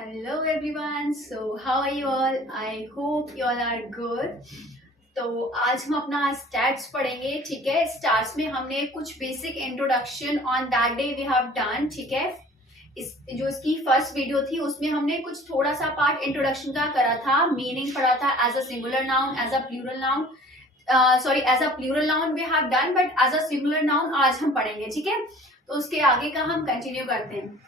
Hello everyone. So how are you all? I hope you all are good. तो आज हम अपना stats पढ़ेंगे. ठीक है, स्टार्ट्स में हमने कुछ basic introduction on that day we have done. ठीक है, इस जो इसकी फर्स्ट वीडियो थी उसमें हमने कुछ थोड़ा सा पार्ट इंट्रोडक्शन का करा था, मीनिंग पढ़ा था as a singular noun, as a plural noun. Sorry, as a plural noun we have done, but as a singular noun आज हम पढ़ेंगे. ठीक है, तो उसके आगे का हम कंटिन्यू करते हैं.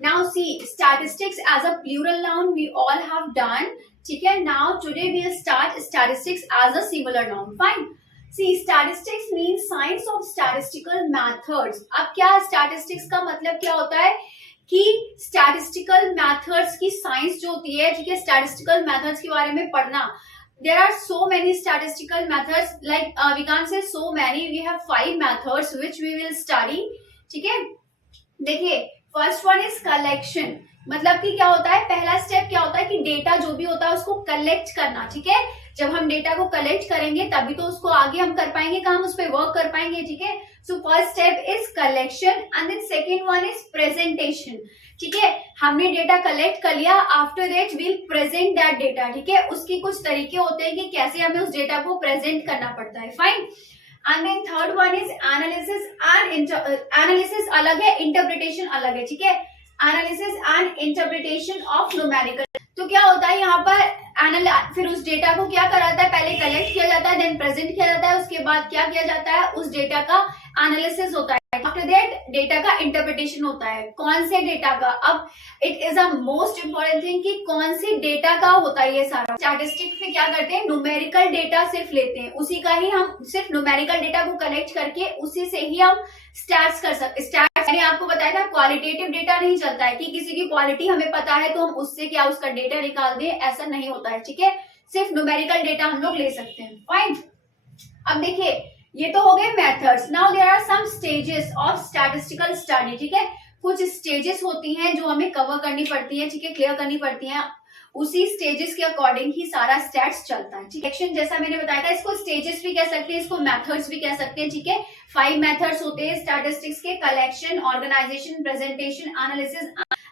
Now see, statistics as a plural noun we all have done. ठीक है, now today we'll start statistics as a singular noun. Fine. See, statistics means science of statistical methods. अब क्या statistics का मतलब क्या होता है कि statistical methods की science जो होती है, ठीक है, statistical methods के बारे में पढ़ना. There are so many statistical methods, like we can't say so many. We have 5 methods which we will study. ठीक है, देखिए, फर्स्ट वन इज कलेक्शन. मतलब कि क्या होता है, पहला स्टेप क्या होता है कि डेटा जो भी होता है उसको कलेक्ट करना. ठीक है, जब हम डेटा को कलेक्ट करेंगे तभी तो उसको आगे हम कर पाएंगे, काम उस पर वर्क कर पाएंगे. ठीक है, so first step is collection and then second one is presentation. ठीक है, हमने डेटा कलेक्ट कर लिया, after that we'll present that data. ठीक है, उसके कुछ तरीके होते हैं कि कैसे हमें उस डेटा को प्रेजेंट करना पड़ता है. Fine. And then third one is analysis and analysis अलग है, इंटरप्रिटेशन अलग है. ठीक है, analysis and interpretation of numerical. तो क्या होता है यहाँ पर, फिर उस डेटा को क्या करा जाता है, पहले कलेक्ट किया जाता है, देन प्रेजेंट किया जाता है, उसके बाद क्या किया जाता है, उस डेटा का एनालिसिस होता है, आफ्टर दैट डेटा का इंटरप्रिटेशन होता है. कौन से डेटा का, अब it is a most important thing कि कौन सी डेटा का होता है ये सारा. स्टैटिस्टिक्स में क्या करते हैं, न्यूमेरिकल डेटा सिर्फ लेते हैं, उसी का ही हम सिर्फ न्यूमेरिकल डेटा को कलेक्ट करके उसी से ही हम स्टैट्स कर सकते. स्टैट्स मैंने आपको बताया था, क्वालिटेटिव डेटा नहीं चलता है कि किसी की क्वालिटी हमें पता है तो हम उससे क्या उसका डेटा निकाल दें, ऐसा नहीं होता है. ठीक है, सिर्फ न्यूमेरिकल डेटा हम लोग ले सकते हैं. फाइन. अब देखिए, ये तो हो गए methods. Now there are some stages of statistical study. ठीक है, कुछ स्टेजेस होती हैं जो हमें कवर करनी पड़ती है, ठीक है, क्लियर करनी पड़ती हैं. उसी स्टेजेस के अकॉर्डिंग ही सारा स्टैट्स चलता है. ठीक है, जैसा मैंने बताया था, इसको स्टेजेस भी कह सकते हैं, इसको मेथड्स भी कह सकते हैं. ठीक है, 5 मेथड्स होते हैं स्टैटिस्टिक्स के, collection, organization, presentation, analysis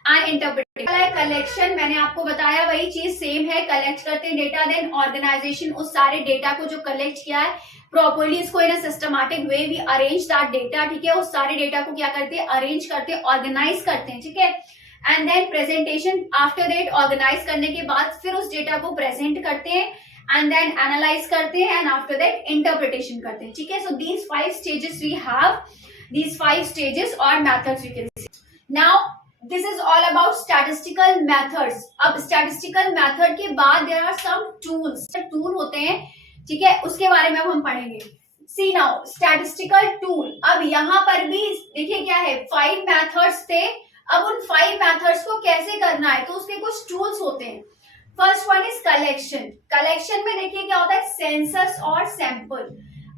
and interpretation. Collection मैंने आपको बताया, वही चीज सेम है, कलेक्ट करते हैं डेटा. देन ऑर्गेनाइजेशन, उस सारे डेटा को जो कलेक्ट किया है प्रॉपरली इसको in a systematic way we arrange that data. ठीक है, उस सारे डेटा को क्या करते हैं, अरेंज करते हैं, ऑर्गेनाइज करते हैं. ठीक है, and then presentation, after that organize करने के बाद फिर उस डेटा को प्रेजेंट करते हैं एंड देन एनालाइज करते हैं एंड आफ्टर दैट इंटरप्रिटेशन करते हैं. ठीक है, so these 5 stages we have, these 5 stages और methods we can see. Now this is all about statistical methods. अब स्टैटिस्टिकल मेथड के बाद there are some tools. Tool होते हैं, ठीक है, उसके बारे में अब हम पढ़ेंगे. सी नाउ स्टैटिस्टिकल टूल. अब यहाँ पर भी देखिए क्या है, 5 मेथड्स थे. अब उन 5 मेथड्स को कैसे करना है, तो उसके कुछ टूल्स होते हैं. First one is collection. Collection में देखिए क्या होता है, सेंसस और सैंपल.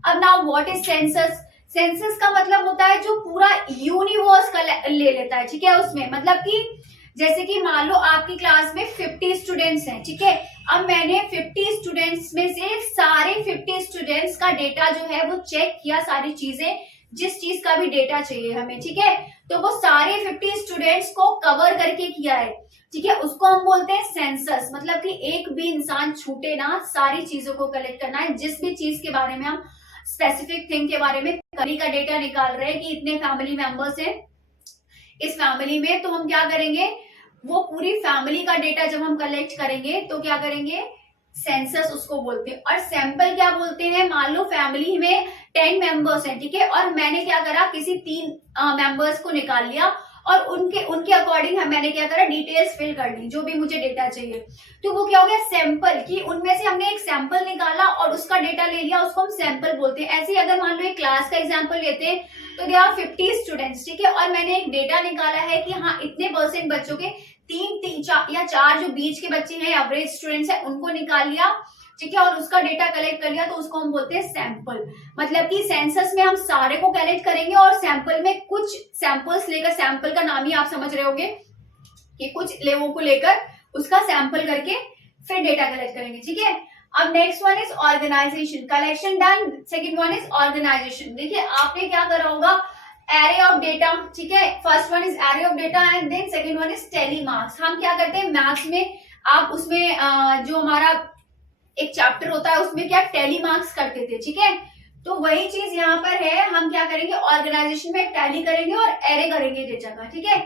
अब now what is census. Census का मतलब होता है जो पूरा यूनिवर्स का ले लेता है. ठीक है, उसमें मतलब कि जैसे कि मान लो आपकी क्लास में 50 स्टूडेंट्स हैं. ठीक है, अब मैंने 50 स्टूडेंट्स में से सारे 50 स्टूडेंट्स का डेटा जो है वो चेक किया, सारी चीजें, जिस चीज का भी डेटा चाहिए हमें. ठीक है, तो वो सारे 50 स्टूडेंट्स को कवर करके किया है. ठीक है, उसको हम बोलते हैं सेंसस. मतलब कि एक भी इंसान छूटे ना, सारी चीजों को कलेक्ट करना है. जिस भी चीज के बारे में हम स्पेसिफिक थिंग के बारे में कभी का डेटा निकाल रहे हैं कि इतने फैमिली मेंबर्स हैं इस फैमिली में, तो हम क्या करेंगे, वो पूरी फैमिली का डेटा जब हम कलेक्ट करेंगे तो क्या करेंगे, सेंसस उसको बोलते हैं. और सैंपल क्या बोलते हैं, मान लो फैमिली में 10 मेंबर्स हैं. ठीक है, और मैंने क्या करा, किसी 3 मेंबर्स को निकाल लिया और उनके अकॉर्डिंग मैंने क्या करा, डिटेल्स फिल कर दी, जो भी मुझे डेटा चाहिए. तो वो क्या हो गया, सैंपल. कि उनमें से हमने एक सैंपल निकाला और उसका डेटा ले लिया, उसको हम सैंपल बोलते हैं. ऐसे ही अगर मान लो एक क्लास का एग्जांपल लेते हैं तो दे आर 50 स्टूडेंट्स. ठीक है, और मैंने एक डेटा निकाला है कि हाँ इतने % बच्चों के 3 या 4 जो बीच के बच्चे हैं, एवरेज स्टूडेंट्स हैं, उनको निकाल लिया. ठीक है, और उसका डेटा कलेक्ट कर लिया, तो उसको हम बोलते हैं सैंपल. मतलब कि सेंसस में हम सारे को कलेक्ट करेंगे और सैंपल में कुछ सैंपल्स लेकर, सैंपल का नाम ही आप समझ रहे होंगे कि कुछ लेवों को लेकर उसका सैंपल करके फिर डेटा कलेक्ट करेंगे. ठीक है, अब next one is organization. Collection done, second one is organization. देखिए आपने क्या करा होगा, एरे ऑफ डेटा, ठीक है, first one is array of data and then second one is tally marks. हम क्या करते हैं मैथ्स में, आप उसमें जो हमारा एक चैप्टर होता है उसमें क्या टेली मार्क्स करते थे, ठीक है, तो वही चीज यहाँ पर है, हम क्या करेंगे ऑर्गेनाइजेशन में टैली करेंगे और एरे करेंगे डेटा का, ठीक है।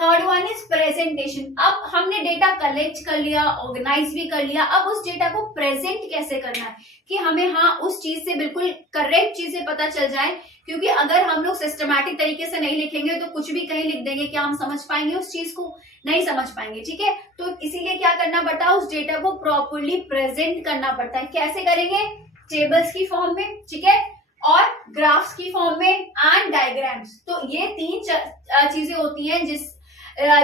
Third one is presentation. अब हमने डेटा कलेक्ट कर लिया, ऑर्गेनाइज भी कर लिया, अब उस डेटा को प्रेजेंट कैसे करना है कि हमें हाँ उस चीज से बिल्कुल करेक्ट चीजें पता चल जाए, क्योंकि अगर हम लोग सिस्टमैटिक तरीके से नहीं लिखेंगे तो कुछ भी कहीं लिख देंगे, क्या हम समझ पाएंगे उस चीज को, नहीं समझ पाएंगे, ठीक है। तो इसीलिए क्या करना पड़ता है, उस डेटा को प्रॉपरली प्रेजेंट करना पड़ता है। कैसे करेंगे, टेबल्स की फॉर्म में, ठीक है, और ग्राफ्स की फॉर्म में एंड डायग्राम्स। तो ये तीन चीजें होती हैं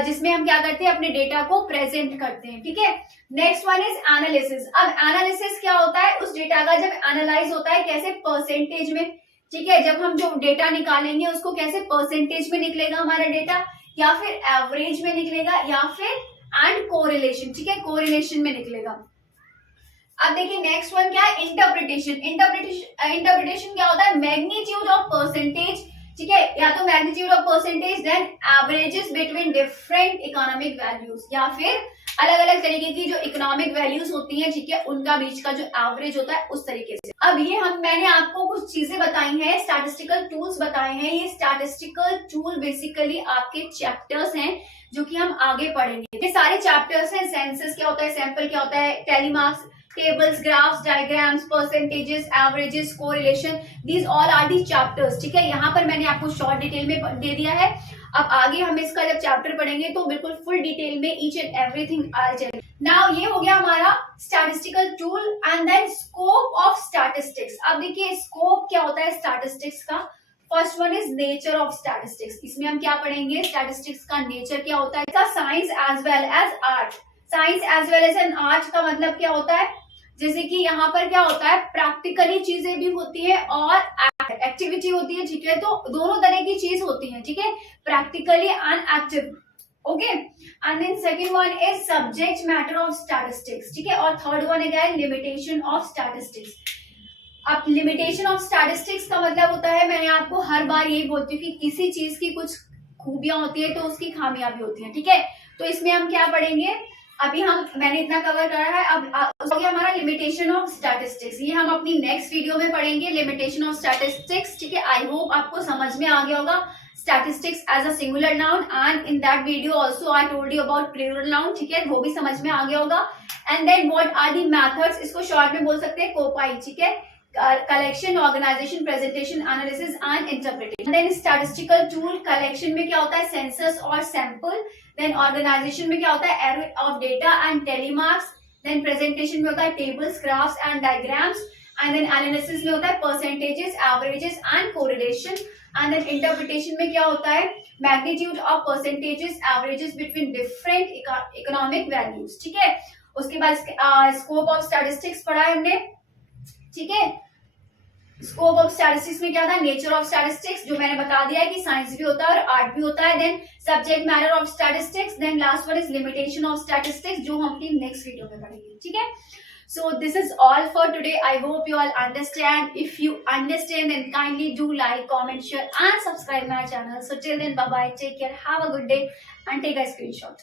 जिसमें हम क्या करते हैं अपने डेटा को प्रेजेंट करते हैं, ठीक है। Next one is analysis. अब एनालिसिस क्या होता है, उस डेटा का जब एनालाइज होता है कैसे, परसेंटेज में, ठीक है, जब हम जो डेटा निकालेंगे उसको कैसे परसेंटेज में निकलेगा हमारा डेटा, या फिर एवरेज में निकलेगा, या फिर एंड कोरिलेशन, ठीक है, कोरिलेशन में निकलेगा। अब देखिए नेक्स्ट वन क्या है, इंटरप्रिटेशन। इंटरप्रिटेशन क्या होता है, मैग्नीट्यूड ऑफ परसेंटेज, ठीक है, या तो magnitude of percentage then averages between different economic values, या फिर अलग अलग तरीके की जो इकोनॉमिक वैल्यूज होती हैं, ठीक है, उनका बीच का जो एवरेज होता है उस तरीके से। अब ये मैंने आपको कुछ चीजें बताई हैं, स्टैटिस्टिकल टूल्स बताए हैं। ये स्टैटिस्टिकल टूल बेसिकली आपके चैप्टर्स हैं जो कि हम आगे पढ़ेंगे। ये सारे चैप्टर्स हैं, सेंसस क्या होता है, सैंपल क्या होता है, tally marks, tables, graphs, diagrams, percentages, averages, correlation, these all are the chapters, ठीक है। यहाँ पर मैंने आपको शॉर्ट डिटेल में दे दिया है। अब आगे हम इसका जब चैप्टर पढ़ेंगे तो बिल्कुल फुल डिटेल में each and everything I tell. Now ये हो गया हमारा statistical tool and then scope of statistics. अब देखिए स्कोप क्या होता है स्टैटिस्टिक्स का। First one is nature of statistics. इसमें हम क्या पढ़ेंगे, स्टैटिस्टिक्स का नेचर क्या होता है, इसका science as well as art. Science as well as an art का मतलब क्या होता है, जैसे कि यहाँ पर क्या होता है प्रैक्टिकली चीजें भी होती है और एक्टिविटी होती है, ठीक है, तो दोनों तरह की चीज होती है, ठीक है, practically and active, okay. And then second one is subject matter of statistics, ठीक है, और थर्ड वन है लिमिटेशन ऑफ स्टैटिस्टिक्स। अब लिमिटेशन ऑफ स्टैटिस्टिक्स का मतलब होता है, मैंने आपको हर बार यही बोलती हूँ कि किसी चीज की कुछ खूबियां होती है तो उसकी खामियां भी होती है, ठीक है। तो इसमें हम क्या पढ़ेंगे, अभी मैंने इतना कवर करा है, अब हो गया हमारा लिमिटेशन ऑफ स्टैटिस्टिक्स। ये हम अपनी नेक्स्ट वीडियो में पढ़ेंगे, लिमिटेशन ऑफ स्टैटिस्टिक्स, ठीक है। आई होप आपको समझ में आ गया होगा statistics as a singular noun, and in that video also I told you about plural noun, ठीक है, वो भी समझ में आ गया होगा। And then what are the methods, इसको शॉर्ट में बोल सकते हैं कोपाई, ठीक है, collection, organization, presentation, analysis and interpretation. Then statistical tool, collection में क्या होता है सेंसस और सैंपल, देन ऑर्गेनाइजेशन में क्या होता है array of data and tally marks, then presentation में होता है tables, graphs and diagrams, and then analysis में होता है percentages, averages and correlation, and then interpretation में क्या होता है magnitude of percentages, averages between different economic values, ठीक है। उसके बाद स्कोप ऑफ स्टैटिस्टिक्स पढ़ा है हमने, ठीक है। स्कोप ऑफ स्टैटिस्टिक्स में क्या था, नेचर ऑफ स्टैटिस्टिक्स, जो मैंने बता दिया है कि साइंस भी होता है और आर्ट भी होता है। Then subject matter of statistics, then last one is limitation of statistics, जो हम अपनी नेक्स्ट वीडियो में पढ़ेंगे, ठीक है। So this is all for today. I hope you all understand. If you understand, then kindly do like, comment, share and subscribe my channel. So till then, bye bye, take care, have a good day and take a screenshot.